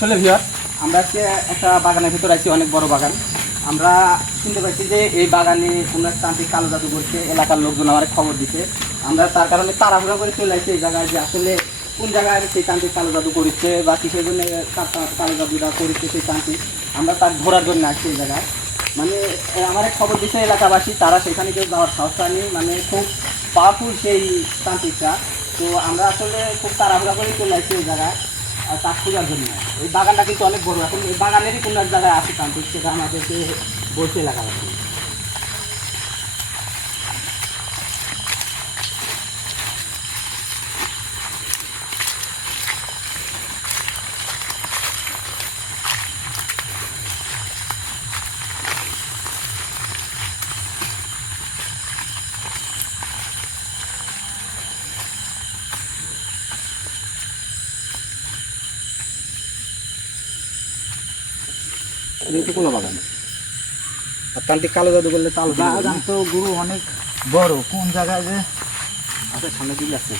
আসলে ভিওর আমরা আজকে একটা বাগানের ভিতর আছি অনেক বড় বাগান। আমরা শুনতে পাচ্ছি যে এই বাগানে কোনো এক তান্ত্রিক কালো জাদু করছে, এলাকার লোকজন আমার খবর দিতে আমরা তার কারণে তাড়াহুড়া করে চলে আসছি এই জায়গায় যে আসলে কোন জায়গায় সেই তান্ত্রিক কালো জাদু করেছে বা কিসের জন্য কালো জাদুটা করেছে সেই তান্ত্রিক আমরা তার ধরার জন্য আসছি এই জায়গায়। মানে আমার এক খবর দিচ্ছে এলাকাবাসী, তারা সেখানে কেউ যাওয়ার সাহস পায়নি। মানে খুব পাওয়ারফুল সেই তান্ত্রিকটা তো আমরা আসলে খুব তাড়াহুড়া করে চলে আসছি এই জায়গায়। আর করার জন্য। এই বাগানটা কিন্তু অনেক বড়। এখন এই বাগানেরই কোনো এক জায়গায় আছে তো সেটা আমাদেরকে বলতে এলাকাবাসী। এটা কোনো বাগান। আর তান্ত্রিক কালো জাদু করলে তাল বাগান তো গুরু অনেক বড় কোন জায়গায় যে? আচ্ছা সামনে দিকে আছে।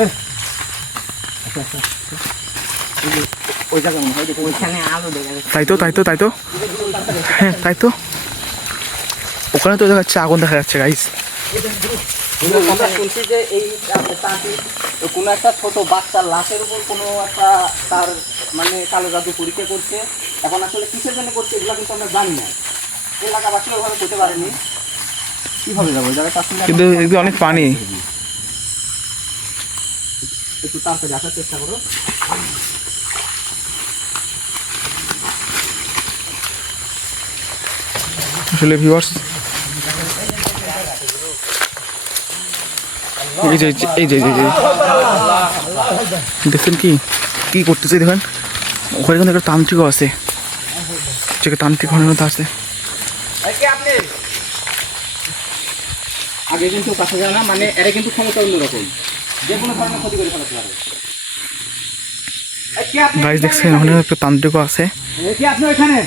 এই, আচ্ছা, আচ্ছা, আচ্ছা। ওই জায়গায় দেখো ওইখানে আলো তাই তো তাই তো তাই তো। হ্যাঁ তাই তো। ওখানে তো দেখা যাচ্ছে আগুন দেখা যাচ্ছে গাইস যে এই তান্ত্রিক কোনো একটা ছোট বাচ্চার লাশের উপর কোনো একটা তার মানে কালো জাদু পরীক্ষা করছে। এখন আসলে কিসের জন্য করছে এগুলো কিন্তু আমরা জানি না। এলাকাবাসী ওইভাবে করতে পারেনি। কীভাবে যাব? জায়গাটা কিন্তু এদিকে অনেক পানি একটু তাড়াতাড়ি আসার চেষ্টা করো। আসলে ভিউয়ার্স এই যে এই যে দেখছেন কি কি করতেছে দেখেন। ওখানে কিন্তু একটা তান্ত্রিকও আছে। যে তান্ত্রিক ওখানে মধ্যে আছে। আগে কিন্তু কাছে যায় না মানে এরা কিন্তু ক্ষমতা অন্যরকম যে কোনো ধরনের ক্ষতি করে ফেলাতে পারে। এই কে আপনি? গাইস দেখছেন ওখানে একটা তান্ত্রিকও আছে। আপনি ওইখানে?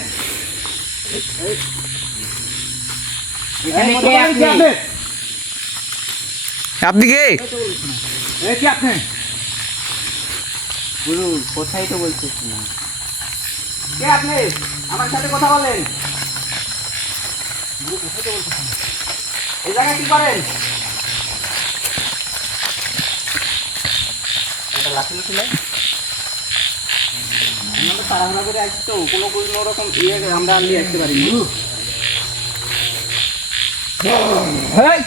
এখানে আপনি? কে আপনি গুরু কোথায় তো বলছিস না কে আপনি আমার সাথে কথা বলেন এই জায়গায় কি করেন এটা লাঠি লাঠি নাই? আমরা তাড়াহুড়া করে আসছি তো কোনো কোনো রকম ইয়ে আমরা নিয়ে আসতে পারিনি হেই!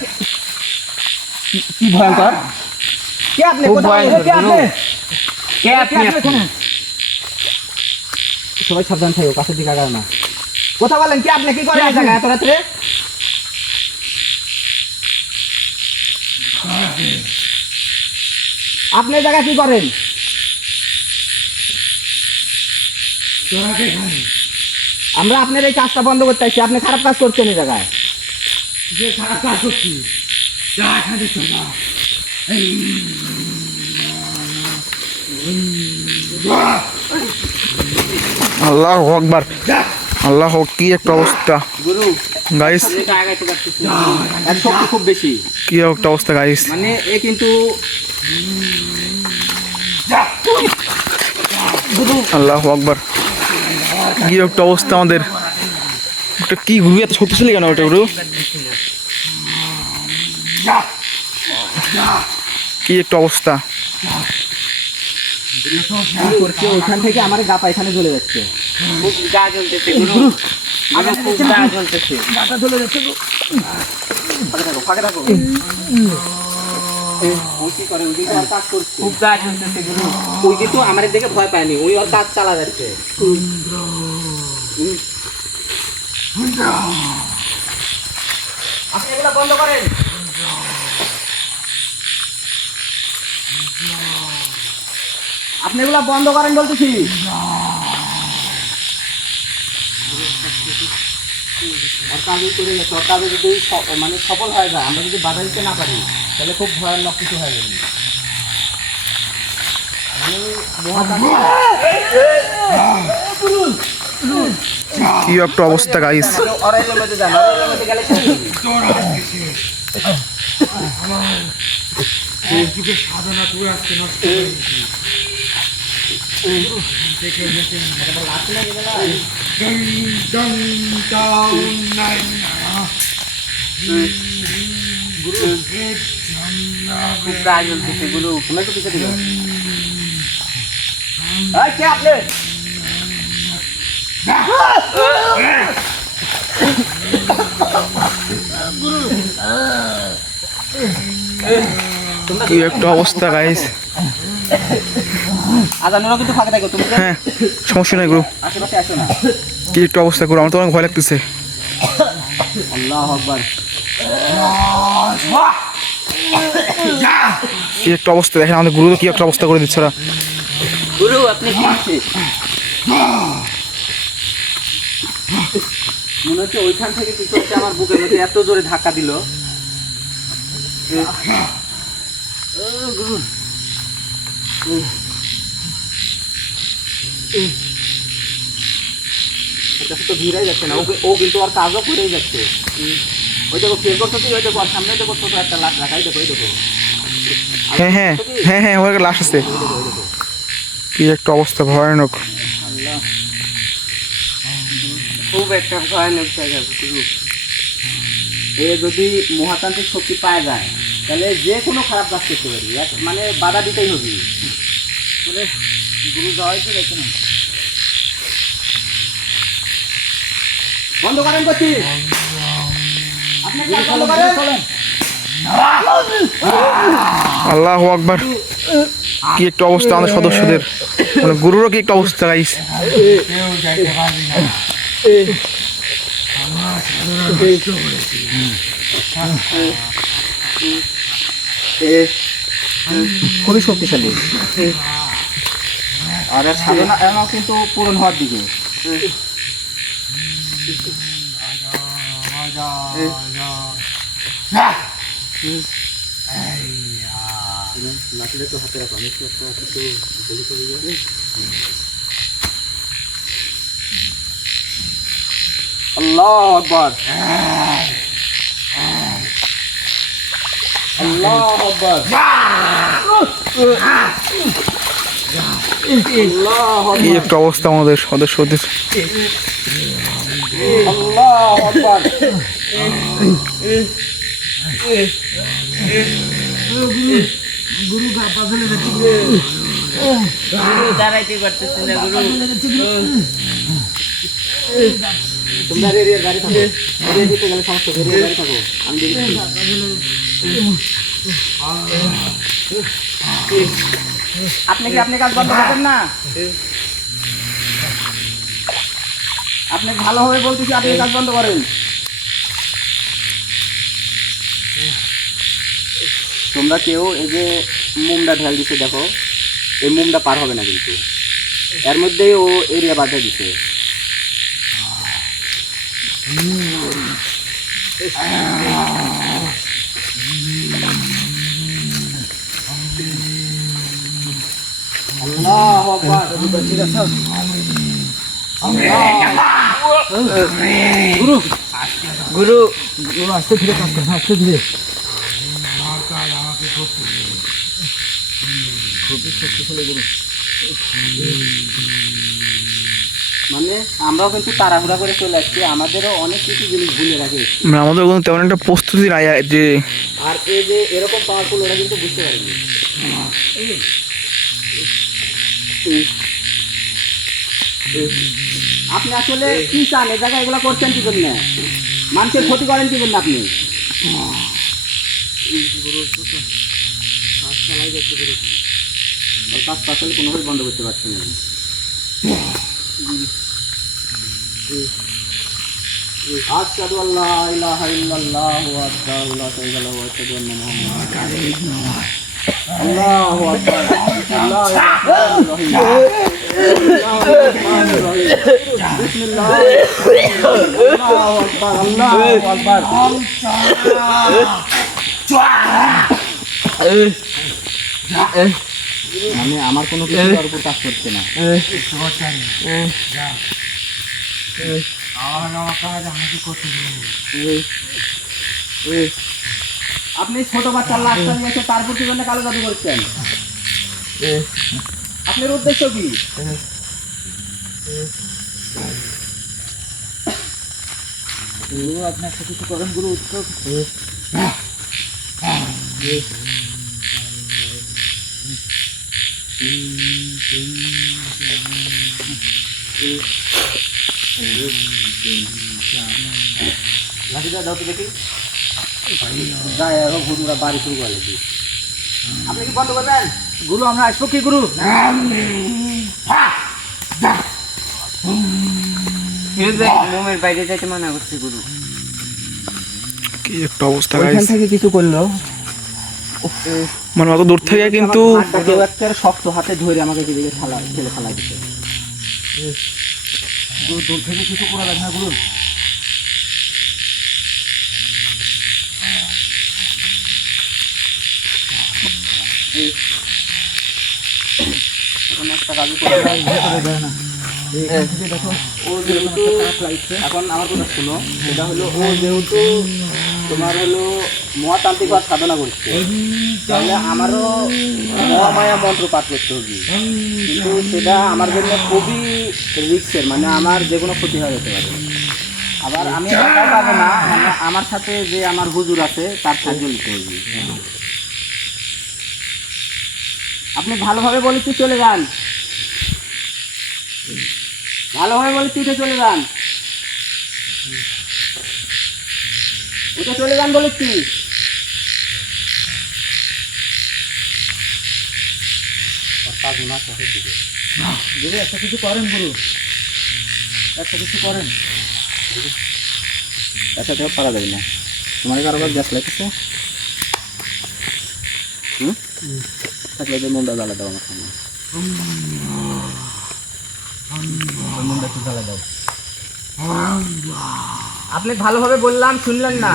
কি- কি ভয়ঙ্কর কে আপনি খুব কোথায়? ভয়ঙ্কর, কে আপনি? গুরু। কে আপনি? আপনি? সবাই সাবধান থাকো কাছের দিকে আগাও না। কথা বলেন কি আপনি? কি করেন এই জায়গায় এত রাত্রে? আপনি এই জায়গায় কি করেন? আমরা আপনার এই কাজটা বন্ধ করতে চাইছি আপনি খারাপ কাজ করছেন এই জায়গায়। যে খারাপ কাজ করছি। যা এখানে চলা আল্লাহ আকবার আল্লাহ কি একটা অবস্থা? গুরু গাইস আগাইতে পারতেছি না। এর শক্তি খুব বেশি। কি একটা অবস্থা গাইস মানে এ কিন্তু আল্লাহ আকবার কি একটা অবস্থা আমাদের। ওটা কি গুরু এত শক্তিশালী কেন ওটা গুরু? কি একটা অবস্থা? থেকে আমার গা পায়খানে চলে যাচ্ছে। খুব গা জ্বলতেছে আমার খুব গা জ্বলতেছে। ফাঁকে থাকো ফাঁকে থাকো। খুব গা জ্বলতেছে গুরু। ওই কিন্তু আমার দেখে ভয় পায়নি ওই ওর কাজ চালা যাচ্ছে। আপনি এগুলো বন্ধ করেন। আপনি এগুলো বন্ধ করেন বলতেছি ওর করে গেছে যদি মানে সফল হয়ে যায় আমরা যদি বাধা দিতে না পারি তাহলে খুব ভয়ানক কিছু হয়ে যাবে মানে কি একটা অবস্থা গাইস হবে? যুগে সাধনা করে আজকে নষ্ট। গুরু কে একটা অবস্থা গাইস কিন্তু ফাঁকা থাকো তুমি হ্যাঁ সমস্যা নাই গুরু। আশেপাশে আসো না। কি একটা অবস্থা গুরু? আমার তো অনেক ভয় লাগতেছে। আল্লাহ আকবার। কি একটা অবস্থা দেখেন আমাদের গুরু তো কি একটা অবস্থা করে দিচ্ছে ওরা। গুরু আপনি কি মনে হচ্ছে ওইখান থেকে কিছু আমার বুকের মধ্যে এত জোরে ধাক্কা দিল। কাছে তো ভিড়াই যাচ্ছে না ওকে ও কিন্তু আর কাজও করেই যাচ্ছে। ওই দেখো ফের করছ তুই ওই দেখো আর সামনে দেখো ছোট একটা লাশ রাখাই দেখো ওই দেখো। হ্যাঁ হ্যাঁ হ্যাঁ হ্যাঁ ওর লাশ আছে। কি একটা অবস্থা ভয়ানক। খুব একটা ভয়ানক জায়গা এ যদি মহাতান্ত্রিক শক্তি পাওয়া যায় তাহলে যে কোনো খারাপ কাজ করতে পারি। এক- মানে বাধা দিতেই হবে। বলে গুরু যাওয়াই তো দেখে না বন্ধ করেন করছি আল্লাহ আকবার। কি একটা অবস্থা আমাদের সদস্যদের। মানে গুরুরও কি একটা অবস্থা গাইস আমরা সাধনা নষ্ট করেছি এ খুবই শক্তিশালী। আর সাধনা কিন্তু পূরণ হওয়ার দিকে। তো হাতে রাখো আমি একটু একটু কি একটা অবস্থা আমাদের সদস্যদের আল্লাহ আকবার। তোমরা রেডিয়ে গাড়ি থাকো। রেডিয়ে দিতে গেলে সমস্ত রেডিয়ে গাড়ি থাকো। আমি আপনি কি আপনি কাজ বন্ধ করবেন না? আপনি ভালোভাবে বলতেছি আপনি কাজ বন্ধ করেন। তোমরা কেউ এই যে মুমটা ঢেল দিছে, দেখো, এই মুমটা পার হবে না কিন্তু। এর মধ্যেই ও এরিয়া বাধা দিছে। আল্লাহ গুরু গুরু গুরু আস্তে ধীরে কাজ করো আস্তে ধীরে আমার কাজ আমাকে করতে হবে। খুবই শক্তিশালী গুরু মানে আমরাও কিন্তু তাড়াহুড়া করে চলে আসছি আমাদেরও অনেক কিছু জিনিস ভুলে রাখে মানে আমাদের কোনো তেমন একটা প্রস্তুতি নাই যে আর এই যে এরকম পাওয়ারফুল ওরা কিন্তু বুঝতে পারেনি আপনি আসলে কি চান? এই জায়গায় এগুলো করছেন কি জন্য? মানুষের ক্ষতি করেন কি জন্য আপনি? কাজ আসলে কোনোভাবে বন্ধ করতে পারছেন না। মুহাম্মাদান মানে আমার কোনো উপর কাজ করছে না। আমার আমার কাজ আমাকে করতে আপনি ছোট বাচ্চার লাশটা নিয়ে এসে তারপর কি জন্য কালো জাদু করছেন। আপনার উদ্দেশ্য কি? গুরু আপনি একটা কিছু করেন গুরু উত্তর লাঠিটা দাও তো দেখি। যায় এখন হুজুরা বাড়ি শুরু করে আপনি কি বন্ধ করবেন গুরু আমরা আসব কি গুরু মোমের বাইরে যাইতে মানা করছি গুরু কি একটা অবস্থা গাইস থেকে কিছু করল। মানে অত দূর থেকে কিন্তু শক্ত হাতে ধরে আমাকে দিকে খেলা ছেলে খেলা দিতে গুরু দূর থেকে কিছু করা যাবে না গুরু এখন আমার শোনো সেটা হলো ও যেহেতু তোমার হলো হওয়ার সাধনা করছে তাহলে আমারও মহামায়া পাঠ করতে হবে কিন্তু সেটা আমার জন্য খুবই রিক্সের মানে আমার যে কোনো ক্ষতি হয়ে যেতে পারে আবার আমি পাবো না মানে আমার সাথে যে আমার হুজুর আছে, তার সাহায্য নিতে হবে। আপনি ভালোভাবে বলে তুই চলে যান। ভালোভাবে বলে তুই উঠে চলে যান। উঠে চলে যান বলেছি। গুরু একটা কিছু করেন গুরু। একটা কিছু করেন। আচ্ছা তো পারা যাবে না। তোমার কারও গ্যাস লাগতেছে। হুম। থাকলে যে মনটা জ্বালা দাও আমার সামনে। ওই একটু জ্বালা দাও। আপনি ভালোভাবে বললাম শুনলেন না।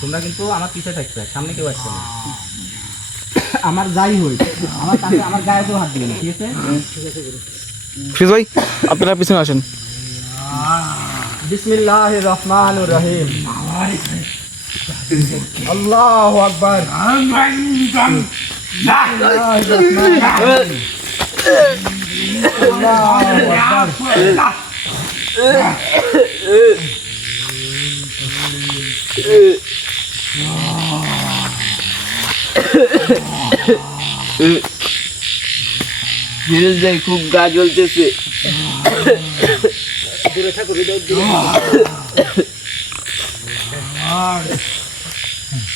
তোমরা কিন্তু আমার পিছে থাকবে সামনে কেউ আসছে না। আমার যাই হই আমার কাছে আমার গায়ে তো হাত দিবে না ঠিক আছে? ফিজ ভাই আপনারা পিছনে আসেন। বিসমিল্লাহ রহমান রহিম। আল্লাহ আকবর। খুব গা জ্বলতেছে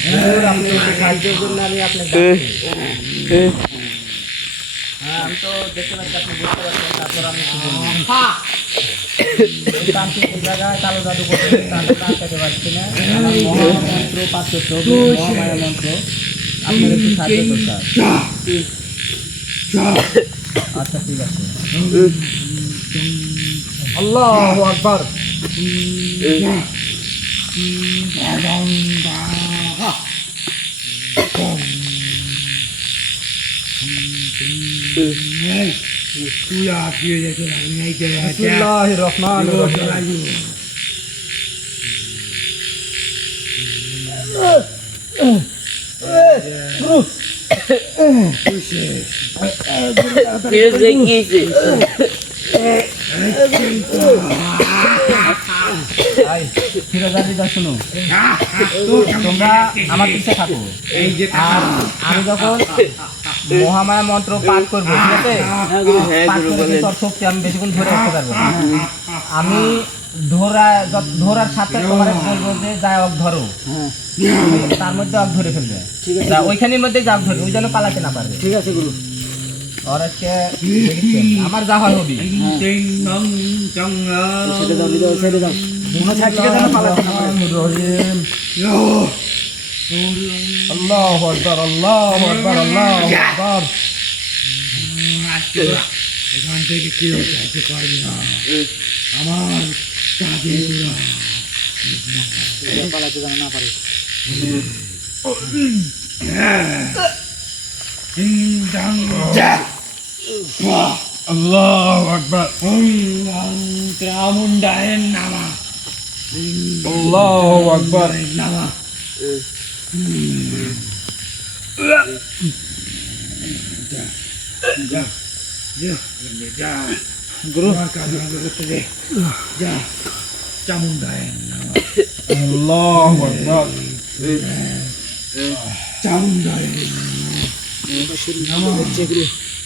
সাহায্যের জন্য আমি আপনাকে ডাকছি। হ্যাঁ, আমি তো দেখতে পাচ্ছি আপনি বুঝতে পারছেন, তারপর আমি কি বলব? এই তান্ত্রিক এই জায়গায় কালো জাদু করছে, তাদের কাজ করতে পারছি না। আমার মহামন্ত্র পাঠ করতে হবে, মহামায়া মন্ত্র। আপনার একটু সাহায্য করতে আচ্ছা ঠিক আছে আল্লাহ আকবর তুই আপিয়ে যেতে লাগি নাই কে বিসমিল্লাহির রহমানির রহিম আই, ফিরোজাদিদা শোনো তোমরা আমার পিছে থাকো। আর আমি যখন মহামায়া মন্ত্র পাঠ করব ঠিক আছে? পাঠ করে কিন্তু ওর শক্তি আমি বেশিক্ষণ ধরে রাখতে পারব। আমি ধরা ধরার সাথে তোমার বলব যে ধরো। তার মধ্যে অক ধরে ফেলবে। যা, ওইখানের মধ্যে যাক ধরে ওই যেন পালাতে না পারবে ঠিক আছে গুরু। আমার যা হয় হবি টিং নং চং সেটা দাও দিদাও সেটা দাও মনে থাকছে যেন পালাতে রহিম আকবার আল্লাহু আকবার আল্লাহু আকবার এখান থেকে কেউ যাইতে পারবে না আমার চাঁদেরা পালাতে যেন না পারে আল্লাহ আকবার ত্রামুন্ডায়ের নামা আল্লাহু আকবার নামা যা গুরু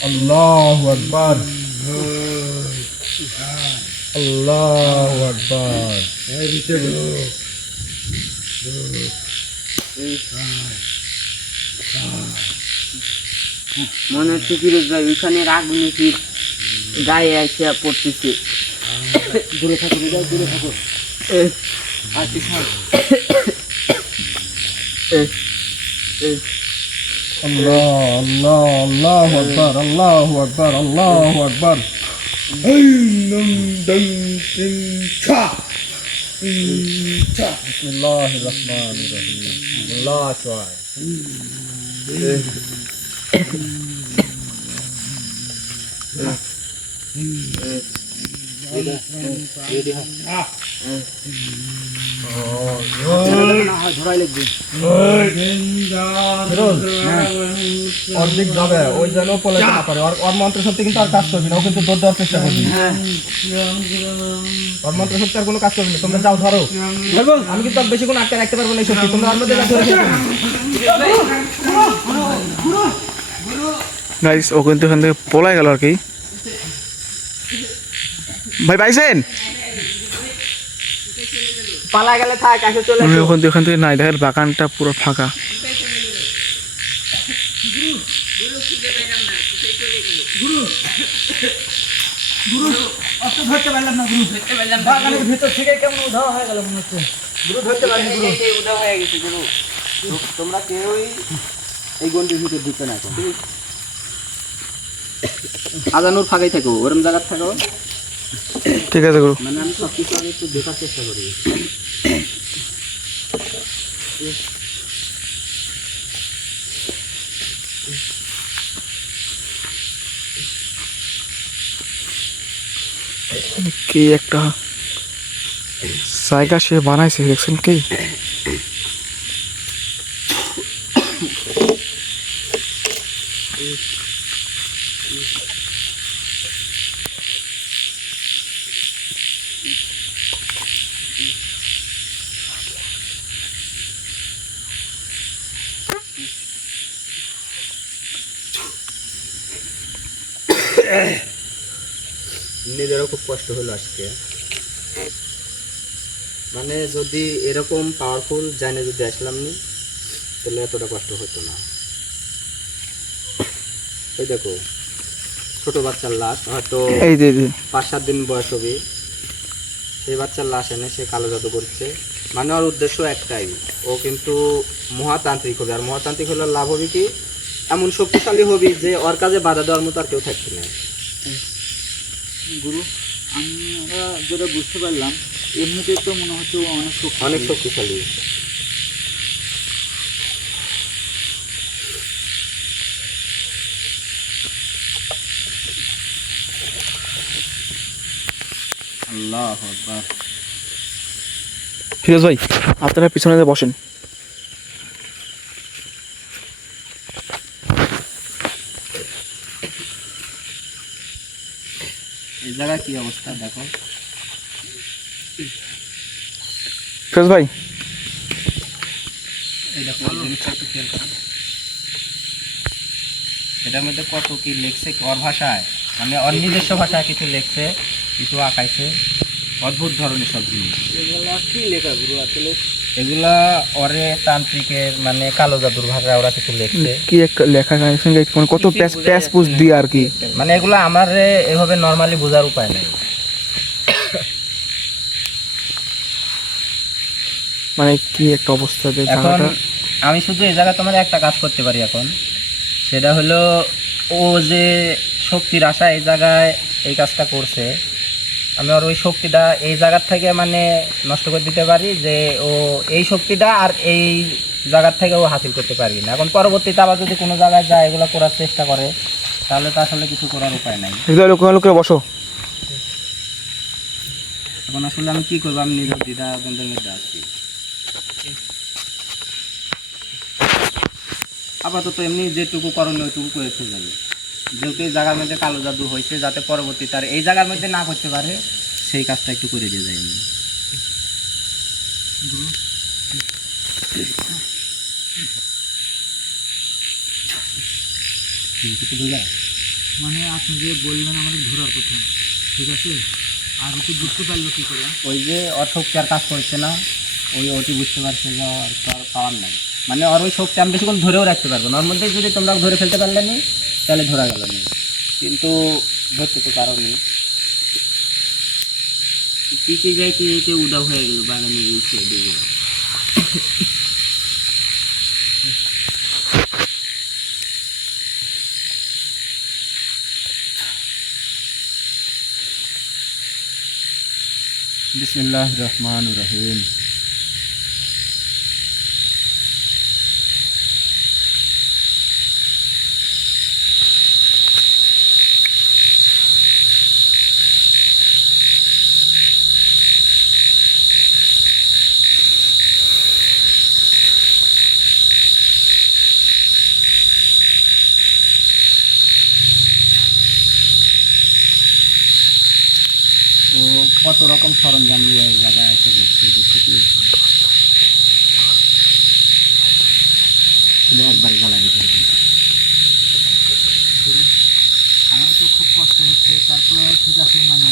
আল্লাহু আকবার আল্লাহু। মনে হচ্ছে ফিরোজ ভাই ওইখানে আগুনে কি গায়ে এসে পড়তেছে দূরে থাকো দূরে থাকো আর কি? আল্লাহ আল্লাহ আল্লাহু আকবার আল্লাহু আকবার আল্লাহু আকবার এই নং দং তিং ছা ছা বিসমিল্লাহির রহমানির রহিম আল্লাহ সহায় আর কাজ আর তোমরা যাও ধরো আমি কিন্তু আর বেশি কোনো আটকে রাখতে পারব না এই তোমরা গাইস ও কিন্তু এখান থেকে পলাই গেল আর কি। ভাই পাইছেন? পালা গেলে থাক আসে চলে উনি ওখান থেকে ওখান থেকে নাই দেখেন বাগানটা পুরো ফাঁকা। অত ধরতে পারলাম না গুরু বাগানের ভিতর থেকে কেমন উধাও হয়ে গেল মনে হচ্ছে গুরু ধরতে পারিনি গুরু এই উদয় হয়ে গেছে গুরু তো- তোমরা কেউই এই গন্ডির ভিতর ঢুকতে না আজানুর ফাঁকাই থাকো ওরম জায়গায় থাকো। ঠিক আছে গুরু মানে আমি সব কিছু আগে একটু দেখার চেষ্টা করি কি একটা জায়গা সে বানাইছে দেখছেন কি নিজেরও খুব কষ্ট হলো আজকে। মানে যদি এরকম পাওয়ারফুল জানে যদি আসলাম নি তাহলে এতটা কষ্ট হতো না। এই দেখো ছোট বাচ্চার লাশ হয়তো পাঁচ সাত দিন বয়স হবে। সেই বাচ্চার লাশ এনে সে কালো জাদু করছে। মানে ওর উদ্দেশ্য একটাই ও কিন্তু মহাতান্ত্রিক হবে। আর মহাতান্ত্রিক হলে লাভ হবে কি? এমন শক্তিশালী হবি যে ওর কাজে বাধা দেওয়ার মতো আর কেউ থাকবে না। গুরু আমরা যেটা বুঝতে পারলাম এমনিতে তো মনে হচ্ছে ও অনেক অনেক শক্তিশালী। আল্লাহ ফিরোজ ভাই আপনারা পিছনে বসেন। কি অবস্থা দেখো। ফিরোজ ভাই। এটার মধ্যে কত কি লেখছে ওর ভাষায়। মানে ওর নিজস্ব ভাষায় কিছু লিখছে কিছু আঁকাইছে। অদ্ভুত ধরনের সব জিনিস। এগুলা কি লেখা? গুরু আসলে এগুলা ওরে তান্ত্রিকের মানে কালো জাদুর ভাষায় ওরা কিছু লেখছে। কি একটা লেখা মানে কত প্যাচ প্যাচ পুচ দিয়ে আর কি। মানে এগুলো আমার এভাবে নর্মালি বোঝার উপায় নাই। মানে কি একটা অবস্থা এখন আমি শুধু এই জায়গায় তোমার একটা কাজ করতে পারি এখন। সেটা হলো ও যে শক্তির আশা এই জায়গায় এই কাজটা করছে আমি ওর ওই শক্তিটা এই জায়গার থেকে মানে নষ্ট করে দিতে পারি যে ও এই শক্তিটা আর এই জায়গার থেকে ও হাসিল করতে পারবি না। এখন পরবর্তীতে আবার যদি কোনো জায়গায় যায় এগুলো করার চেষ্টা করে তাহলে তো আসলে কিছু করার উপায় নাই। লোক বসো। এখন আসলে আমি কি করব? আমি নিজের দ্বিধা দ্বন্দ্বের মধ্যে আছি। আপাতত এমনি যেটুকু করণীয় ওইটুকু করে ফেলবে যেহেতু এই জায়গার মধ্যে কালো জাদু হয়েছে যাতে পরবর্তী তার এই জায়গার মধ্যে না করতে পারে সেই কাজটা একটু করে দিয়ে যাই আমি। মানে আপনি যে বললেন আমাদের ধরার কথা ঠিক আছে? আর ওকে বুঝতে পারল কি করে? ওই যে ওর শক্তি আর কাজ করছে না ওই ওটি বুঝতে পারছে যে আর পাওয়ার নাই। মানে ওর ওই শক্তি আমি বেশিক্ষণ ধরেও রাখতে পারব না। ওর মধ্যে যদি তোমরা ধরে ফেলতে পারলে নি তাহলে ধরা গেল নি। কিন্তু ধরতে তো কারণে পিছিয়ে যাইতে যাইতে উদাও হয়ে গেল বাগানে গিয়েছে দেখে বিসমিল্লাহ রহমান রহিম ও কত রকম সরঞ্জাম নিয়ে জায়গায় এসে গেছে দেখতে কি? একবারে গলা দিতে আমার তো খুব কষ্ট হচ্ছে। তারপরে ঠিক আছে মানে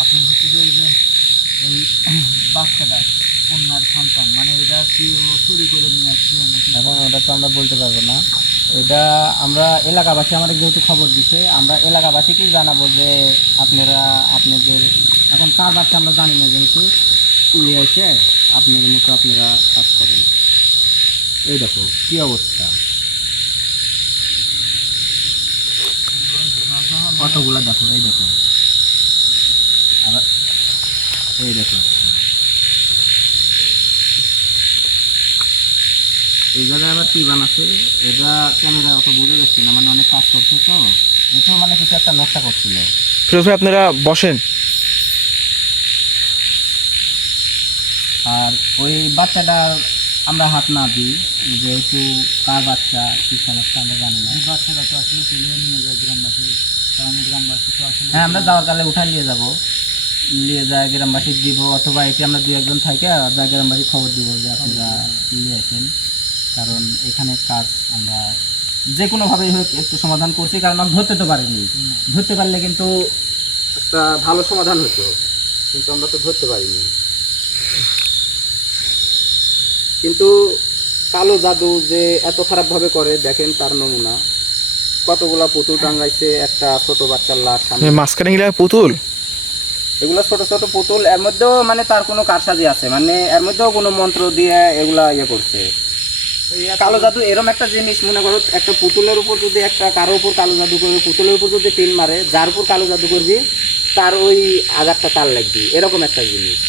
আপনার হচ্ছে যে এই যে এই বাচ্চাটা কন্যার সন্তান মানে এটা কি চুরি করে নিয়ে আসছে এখন ওটা তো আমরা বলতে পারব না। এটা আমরা এলাকাবাসী আমাদের যেহেতু খবর দিছে আমরা এলাকাবাসীকেই জানাব যে আপনারা আপনাদের এখন কার বাচ্চা আমরা জানি না যেহেতু নিয়ে এসে আপনার মতো আপনারা কাজ করেন। এই দেখো, কি অবস্থা? কতগুলা দেখো, এই দেখো। আবার এই দেখো। এই জায়গায় আবার কি বানাচ্ছে এটা ক্যামেরা অত বুঝে যাচ্ছে না মানে অনেক কাজ করছে তো। এটা মানে কিছু একটা নকশা করছিল। আপনারা বসেন আর ওই বাচ্চাটার আমরা হাত না দিই যেহেতু কার বাচ্চা কি সমস্যা আমরা জানি না। বাচ্চাটা তো আসলে তুলে নিয়ে যায় গ্রামবাসী কারণ গ্রামবাসী তো আসলে হ্যাঁ আমরা যাওয়ার কালে উঠাই নিয়ে যাব। নিয়ে যায় গ্রামবাসী দিব অথবা এটি আমরা দু একজন থাকে যা গ্রামবাসী খবর দিব যে আপনারা নিয়ে আসেন। কারণ এখানে কাজ আমরা যে কোনোভাবেই হোক একটু সমাধান করছি কারণ আমরা ধরতে তো পারিনি। ধরতে পারলে কিন্তু একটা ভালো সমাধান হতো কিন্তু আমরা তো ধরতে পারিনি। কিন্তু কালো জাদু যে এত খারাপভাবে করে দেখেন তার নমুনা। কতগুলা পুতুল টাঙ্গাইছে একটা ছোট বাচ্চার লাশ সামনে। মাঝখানে গেলে পুতুল? এগুলো ছোট ছোট পুতুল এর মধ্যেও মানে তার কোনো কারসাজি আছে মানে এর মধ্যেও কোনো মন্ত্র দিয়ে এগুলা ইয়ে করছে। কালো জাদু এরম একটা জিনিস মনে করো একটা পুতুলের উপর যদি একটা কারও উপর কালো জাদু করবে পুতুলের উপর যদি টিন মারে যার উপর কালো জাদু করবি তার ওই আঘাতটা তার লাগবে এরকম একটা জিনিস।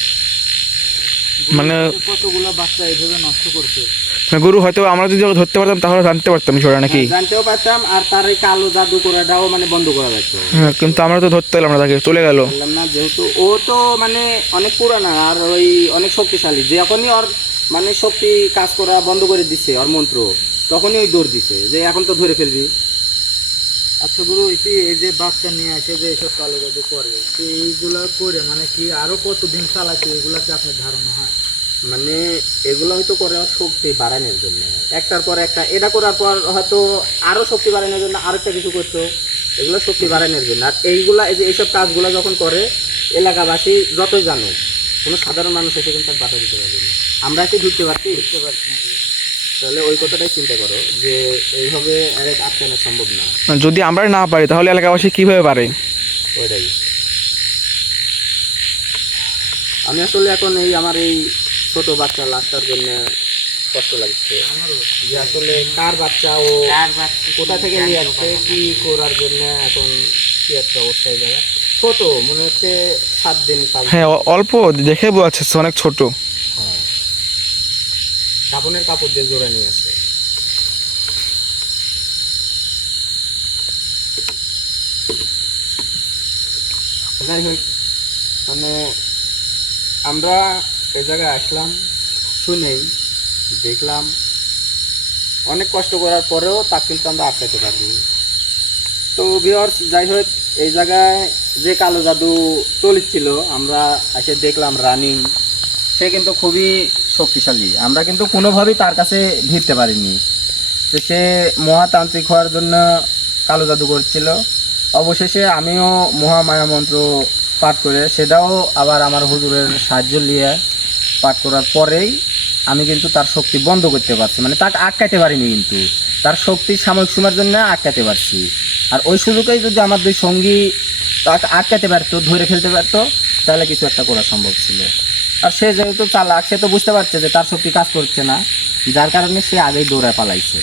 মানে কতগুলো বাচ্চা এইভাবে নষ্ট করছে? মানে গুরু হয়তো আমরা যদি ধরতে পারতাম তাহলে জানতে পারতাম বিষয়টা নাকি? জানতেও পারতাম আর তার এই কালো জাদু করাটাও মানে বন্ধ করা যেত হ্যাঁ কিন্তু আমরা তো ধরতে পারলাম না তাকে চলে গেল। না যেহেতু ও তো মানে অনেক পুরানা আর ওই অনেক শক্তিশালী। যখনই ওর মানে শক্তি কাজ করা বন্ধ করে দিছে ওর মন্ত্র তখনই ওই দৌড় দিছে যে এখন তো ধরে ফেলবি। আচ্ছা গুরু এই যে বাচ্চা নিয়ে আসে যে এইসব কালো জাদু করে এইগুলা করে মানে কি আরও কতদিন চালাচ্ছে এগুলা কি আপনার ধারণা হয়? মানে এগুলো হয়তো করে শক্তি বাড়ানোর জন্য। একটার পর একটা এটা করার পর হয়তো আরও শক্তি বাড়ানোর জন্য আরেকটা কিছু করতো এগুলো শক্তি বাড়ানোর জন্য। আর এইগুলা এই যে এইসব কাজগুলো যখন করে এলাকাবাসী যতই জানুক কোনো সাধারণ মানুষ এসে কিন্তু বাধা দিতে পারবে না। আমরা কি ঢুকতে পারছি? ঢুকতে পারছি না। তাহলে ওই কথাটাই চিন্তা করো যে এইভাবে আরেক আটকানো সম্ভব না। যদি আমরা না পারি তাহলে এলাকাবাসী কীভাবে পারে? ওইটাই। আমি আসলে এখন এই আমার এই ছোট বাচ্চা লাশটার জন্য কষ্ট লাগছে। যে আসলে কার বাচ্চা ও কোথা থেকে নিয়ে আসছে কি করার জন্য এখন কি একটা অবস্থায় যারা ছোট মনে হচ্ছে সাত দিন হ্যাঁ অল্প দেখে বোঝা যাচ্ছে অনেক ছোট। কাপড়ের কাপড় দিয়ে জোড়া নিয়ে আছে যাই হোক মানে আমরা এই জায়গায় আসলাম, শুনেই দেখলাম অনেক কষ্ট করার পরেও তা কিন্তু আমরা আটকাতে পারিনি। তো ভিওর্স যাই হোক, এই জায়গায় যে কালো জাদু চলছিল আমরা এসে দেখলাম রানিং সে কিন্তু খুবই শক্তিশালী। আমরা কিন্তু কোনোভাবেই তার কাছে ভিড়তে পারিনি। তো সে মহাতান্ত্রিক হওয়ার জন্য কালো জাদু করছিল। অবশেষে আমিও মহামায়া মন্ত্র পাঠ করে সেটাও আবার আমার হুজুরের সাহায্য নিয়ে পাঠ করার পরেই আমি কিন্তু তার শক্তি বন্ধ করতে পারছি। মানে তাকে আটকাতে পারিনি কিন্তু। তার শক্তি সাময়িক সময়ের জন্য আটকাতে পারছি। আর ওই সুযোগেই যদি আমার দুই সঙ্গী তাকে আটকাতে পারতো, ধরে ফেলতে পারতো, তাহলে কিছু একটা করা সম্ভব ছিল। আর সে যেহেতু চালাক, সে তো বুঝতে পারছে যে তার শক্তি কাজ করছে না, যার কারণে সে আগেই দৌড়ায় পালাইছে।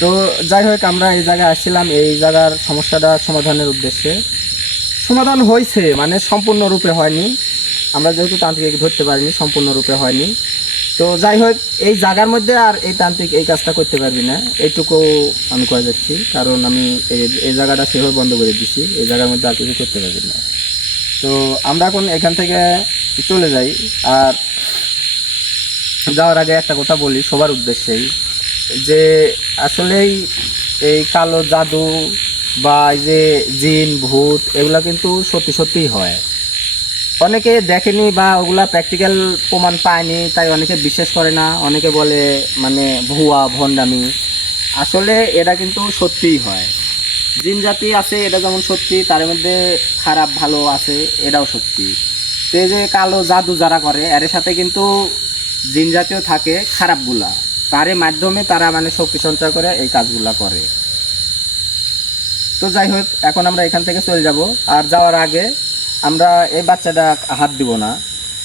তো যাই হোক, আমরা এই জায়গায় আসছিলাম। এই জায়গার সমস্যাটা সমাধানের উদ্দেশ্যে। সমাধান হয়েছে মানে সম্পূর্ণরূপে হয়নি। আমরা যেহেতু তান্ত্রিক ধরতে পারিনি, সম্পূর্ণরূপে হয়নি। তো যাই হোক, এই জায়গার মধ্যে আর এই তান্ত্রিক এই কাজটা করতে পারবি না। এইটুকু আমি করে যাচ্ছি, কারণ আমি এই জায়গাটা সেভাবে বন্ধ করে দিচ্ছি এই জায়গার মধ্যে আর কিছু করতে পারবি না। তো আমরা এখন এখান থেকে চলে যাই। আর যাওয়ার আগে একটা কথা বলি সবার উদ্দেশ্যেই, যে আসলেই এই কালো জাদু বা এই যে জিন, ভূত, এগুলা কিন্তু সত্যি সত্যিই হয়। অনেকে দেখেনি বা ওগুলা প্র্যাকটিক্যাল প্রমাণ পায়নি, তাই অনেকে বিশ্বাস করে না। অনেকে বলে মানে ভুয়া, ভণ্ডামি। আসলে এটা কিন্তু সত্যিই হয়। জিন জাতি আছে, এটা যেমন সত্যি, তার মধ্যে খারাপ, ভালো আছে, এটাও সত্যি। তো যে কালো জাদু যারা করে, এর সাথে কিন্তু জিন জাতীয় থাকে খারাপগুলা। তার মাধ্যমে তারা মানে শক্তি সঞ্চয় করে এই কাজগুলা করে। তো যাই হোক, এখন আমরা এখান থেকে চলে যাব। আর যাওয়ার আগে আমরা এই বাচ্চাটা হাত দিব না।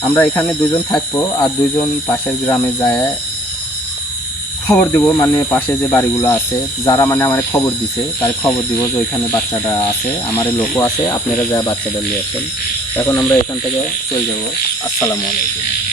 আমরা এখানে দুজন থাকব আর দুজন পাশের গ্রামে যায় খবর দিব মানে পাশে যে বাড়িগুলো আছে, যারা মানে আমার খবর দিছে, তার খবর দিব যে ওইখানে বাচ্চাটা আছে, আমার লোকও আছে, আপনারা যা বাচ্চাটা নিয়ে আসেন। এখন আমরা এখান থেকে চলে যাব। আসসালামু আলাইকুম।